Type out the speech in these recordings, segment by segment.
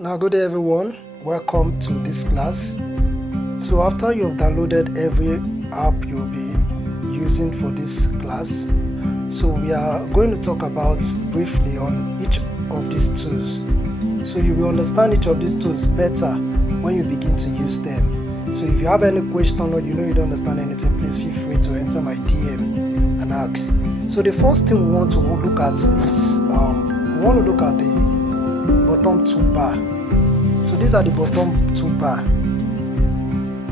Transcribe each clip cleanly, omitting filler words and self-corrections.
Now good day everyone, welcome to this class. So after you have downloaded every app you'll be using for this class, so we are going to talk about briefly on each of these tools, so you will understand each of these tools better when you begin to use them. So if you have any question or you don't understand anything, please feel free to enter my DM and ask. So the first thing we want to look at is we want to look at the bottom toolbar. So these are the bottom toolbar.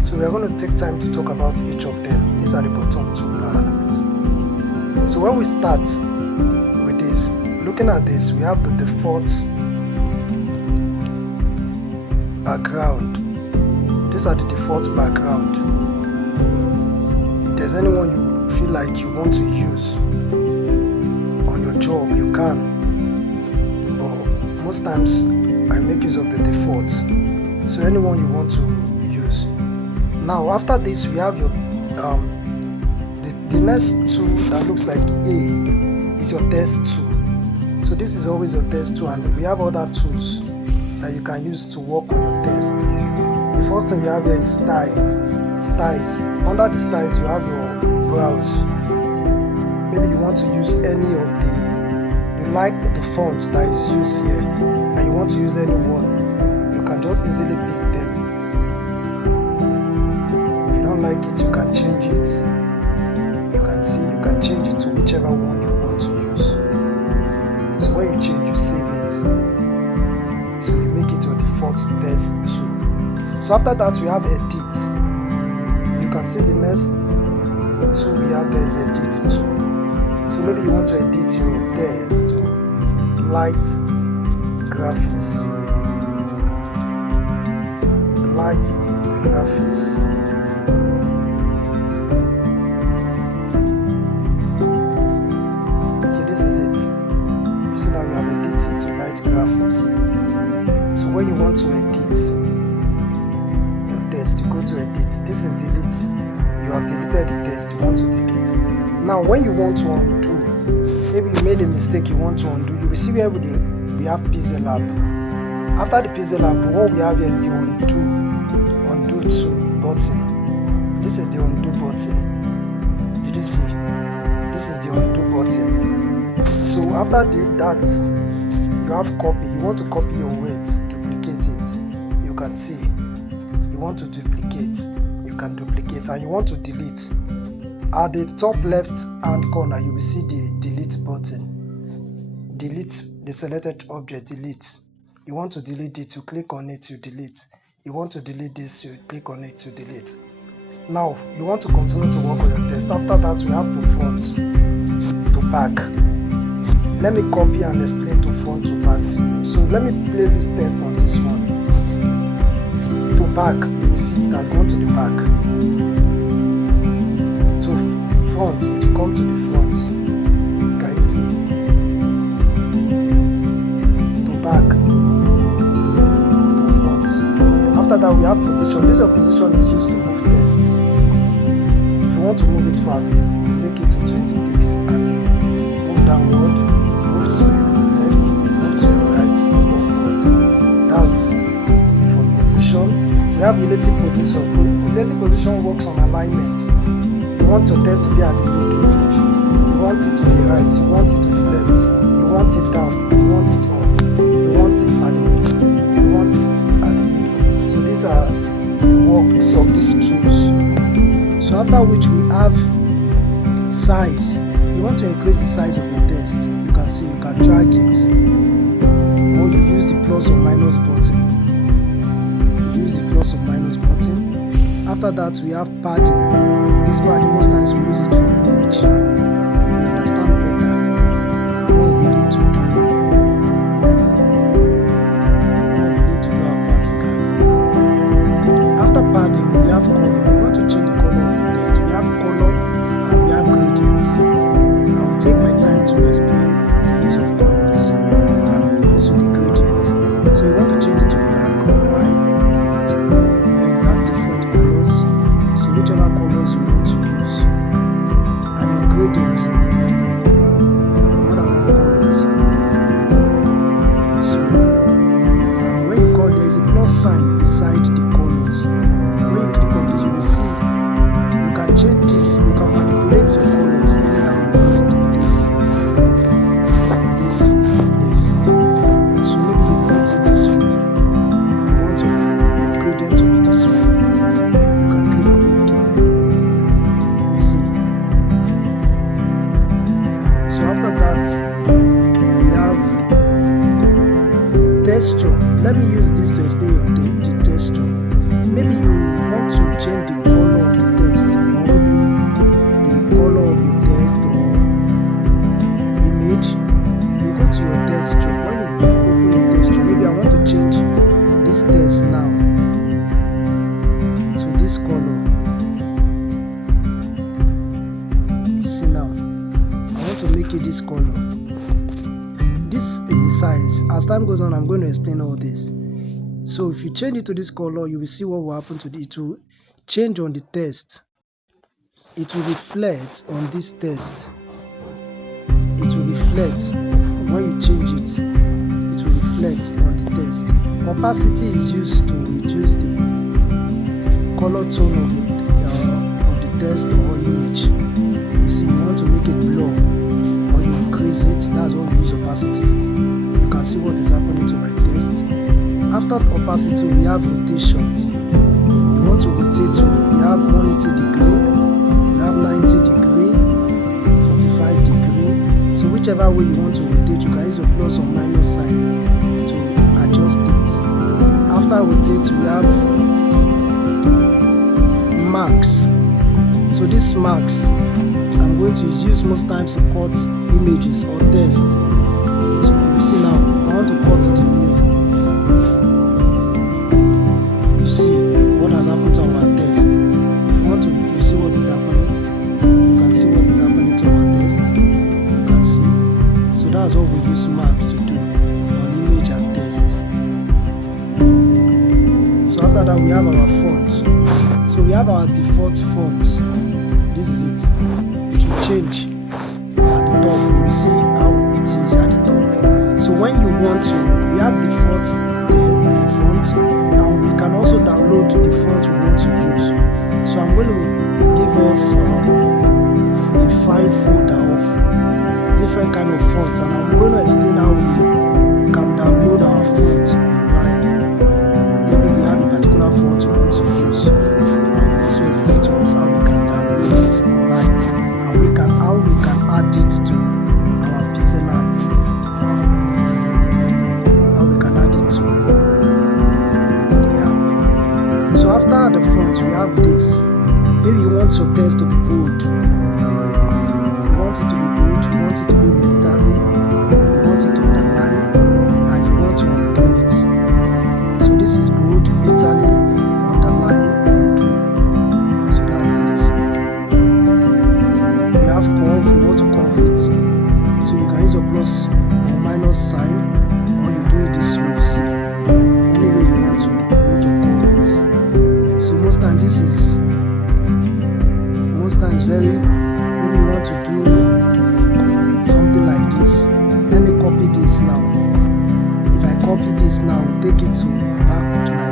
So we are going to take time to talk about each of them. These are the bottom toolbars. So when we start with this, looking at this, we have the default background. These are the default background. If there's anyone you feel like you want to use on your job, you can. Most times I make use of the default, so anyone you want to use. Now after this we have your the next tool that looks like A is your test tool. So this is always your test tool, and we have other tools that you can use to work on your test. The first thing we have here is styles. Under the styles you have your browse. Maybe you want to use any of the, you like the fonts that is used here and you want to use any one, you can just easily pick them. If you don't like it, you can change it. You can change it to whichever one you want to use. So when you change, you save it, so you make it your default test tool. So after that we have edit. You can see the next tool we have there is edit tool. So maybe you want to edit your test to LiteGraphix. So this is it. You see now we have edited to LiteGraphix. So when you want to edit your test, you go to edit. This is delete. You have deleted the test, you want to delete. Now when you want to undo, maybe you made a mistake, you want to undo, you will see where we have PixelLab. After the PixelLab, what we have here is the undo to button. This is the undo button. Did you see? This is the undo button. So after that, you have copy. You want to copy your words, duplicate it. You can see. You want to duplicate, you can duplicate, and you want to delete. At the top left hand corner, you will see the delete button. Delete the selected object, delete. You want to delete it, you click on it, you delete. You want to delete this, you click on it, you delete. Now you want to continue to work on your test. After that, we have to front to back. Let me copy and explain to front to back to you. So let me place this test on this one. To back, you will see it has gone to the back. To front, it will come to the front. Can you see? To back, to front. After that we have position. This position is used to move test. If you want to move it fast, make it to 20 degrees and move downward, move to your left, move to your right, move upward. That's for position. We have relative position. Relative position works on alignment. You want your test to be at the middle. You want it to the right, you want it to the left, you want it down, you want it up, you want it at the middle, you want it at the middle. So these are the works of these tools. So after which we have size. You want to increase the size of your test. You can see, you can drag it, or you use the plus or minus button. You use the plus or minus button. After that we have padding. This padding, most times we use it for image. You will understand better when we begin to do our practicals. After padding we have color. We want to change the color of the test. We have color and we have gradients. I will take my time to explain the use of colors and also the gradients. So you want to change it to black or white. You have different colors, so whichever colors you want to use. And your plus sign beside the colors. When you click on this, you will see you can change this, you can manipulate your colors anyhow you want it on this place. So maybe you want it this way, you want your gradient to be this way, you can click OK. You see. So after that, we have texture. Let me use this to explain the texture. Maybe you want to change the color of the text, or maybe the color of your text or image. You go to your texture. When you open your texture, maybe I want to change this text now to this color. You see now, I want to make it this color. This is the size. As time goes on, I'm going to explain all this. So if you change it to this color, you will see what will happen to it. It will change on the text. It will reflect on this text. It will reflect when you change it. It will reflect on the text. Opacity is used to reduce the color tone of the text or image. You see, you want to make it blur or you increase it. That's what we use opacity. You can see what is happening to my text. After opacity, we have rotation. You want to rotate to, we have 180 degree, we have 90 degree, 45 degree. So whichever way you want to rotate, you can use a plus or minus sign to adjust it. After rotate, we have marks. So these marks, I'm going to use most times to cut images or text. You see now, if I want to cut the roof, see what has happened to our text. If you want to, you see what is happening. You can see what is happening to our text. You can see. So that's what we use marks to do on image and text. So after that, we have our font. So we have our default font. This is it. It will change at the top. You will see how it is at the top. So when you want to, we have default font. And we can also download the font we want to use. So I'm going to give us a file folder of different kind of fonts, and I'm going to explain how we can download our font online. Maybe we have a particular font we want to use. I will also explain to us how we can download it online, and how we can add it to our PixelLab. How we can add it to. So after the font, we have this. Maybe you want your text to be bold. You want it to be bold, you want it to be in italic, you want it to underline, and you want to undo it. So this is bold, italic, underline, undo. So that's it. We have curve, you want to curve it. So you can use a plus or minus sign, or you do it this way, you see. Any way you want to make your curve is. So most times this is very, maybe you want to do something like this. Let me copy this now. If I copy this now, we take it back to my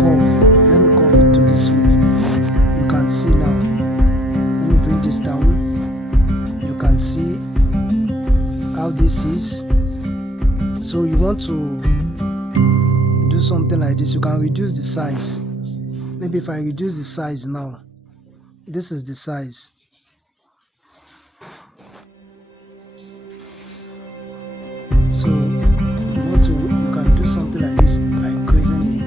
curve. Let me curve it to this way. You can see now. Let me bring this down. You can see how this is. So you want to do something like this, you can reduce the size. Maybe if I reduce the size now, this is the size. So you can do something like this by increasing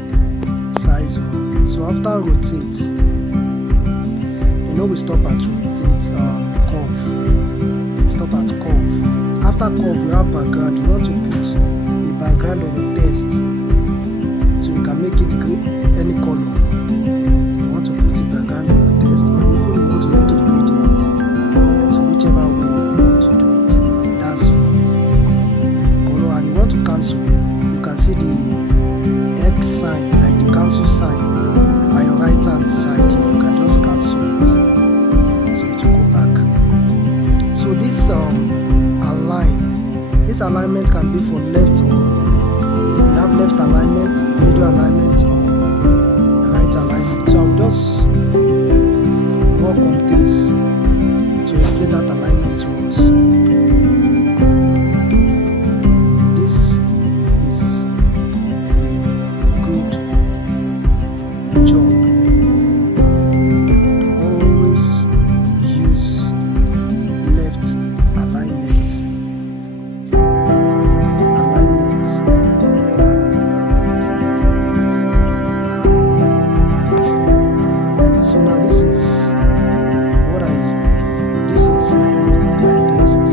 the size. So after rotate, we stop at rotate curve. We stop at curve. After curve, we have background. You want to put a background of a text. So you can make it any color. You want to put a background of a text, or even you want to make it gradient. So whichever way you want to do it, that's color. And you want to cancel, you can see the X sign, like the cancel sign by your right hand side here. You can just cancel it, so it will go back. So this alignment can be for left or we have have left alignment, middle alignment, or right alignment. So I will just work on this to explain that alignment to us. This is a good job. Always use left alignment. So now this is my test.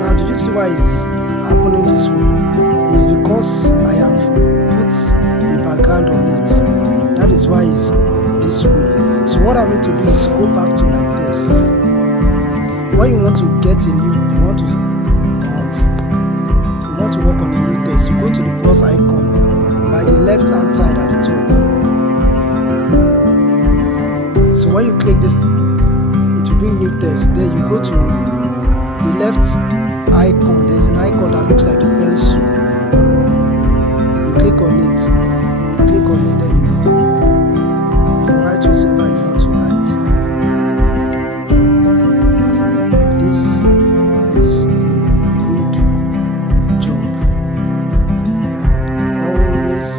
Now did you see why it's happening this way? It's because I have put a background on it. That is why it's this way. So what I need to do is go back to my test. When you want to get a new, you want to work on a new test, you go to the plus icon by the left hand side at the top. So when you click this, it will bring new test. Then you go to the left icon. There's an icon that looks like a pencil. You click on it. Then you write whatever you want to write. This is a good job. Always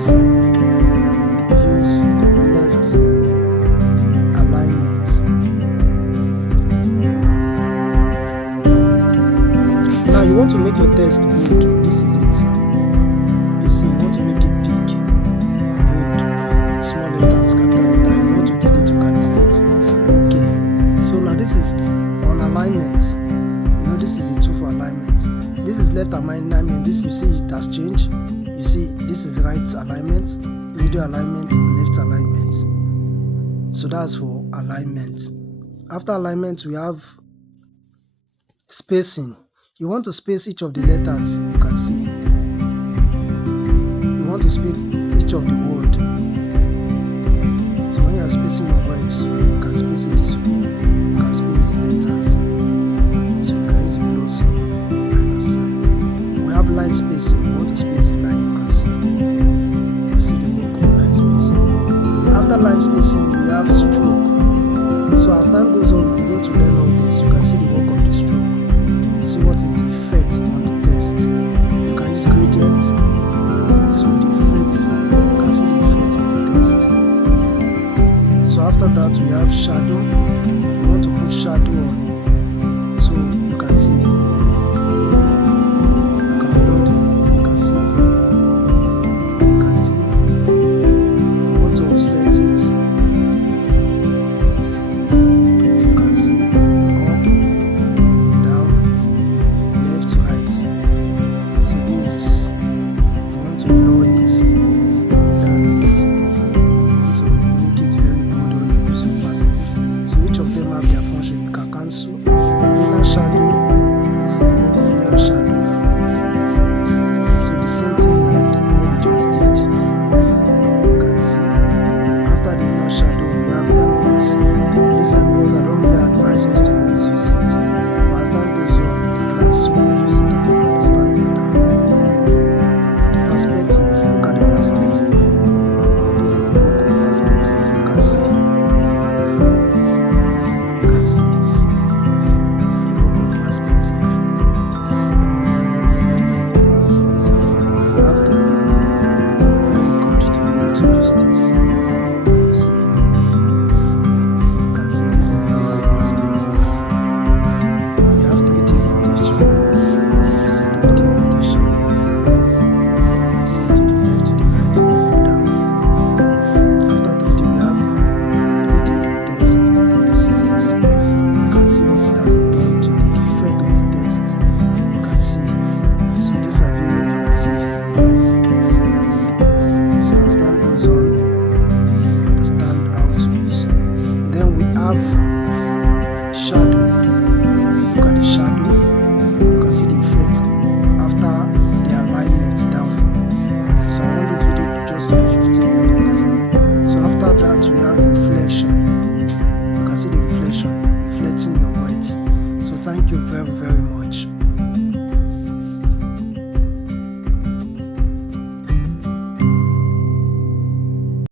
use left alignment. Now you want to make your text bold. This is it. You see, you want to make it big, bold, small letters, capital letter. You want to delete, you can delete. Okay. So now this is on alignment. You know, this is the tool for alignment. This is left alignment. This, you see, it has changed. You see, this is right alignment, middle alignment, left alignment. So that's for alignment. After alignment, we have spacing. You want to space each of the letters, you can see. You want to space each of the word. So when you are spacing your words, you can space it this way. You can space the letters. So you can use the plus or minus sign. We have line spacing. You want to space the line, you can see. You see the work of line spacing. After line spacing, we have stroke. So as time goes on, we begin to learn all this. You can see the work of the stroke. See what is the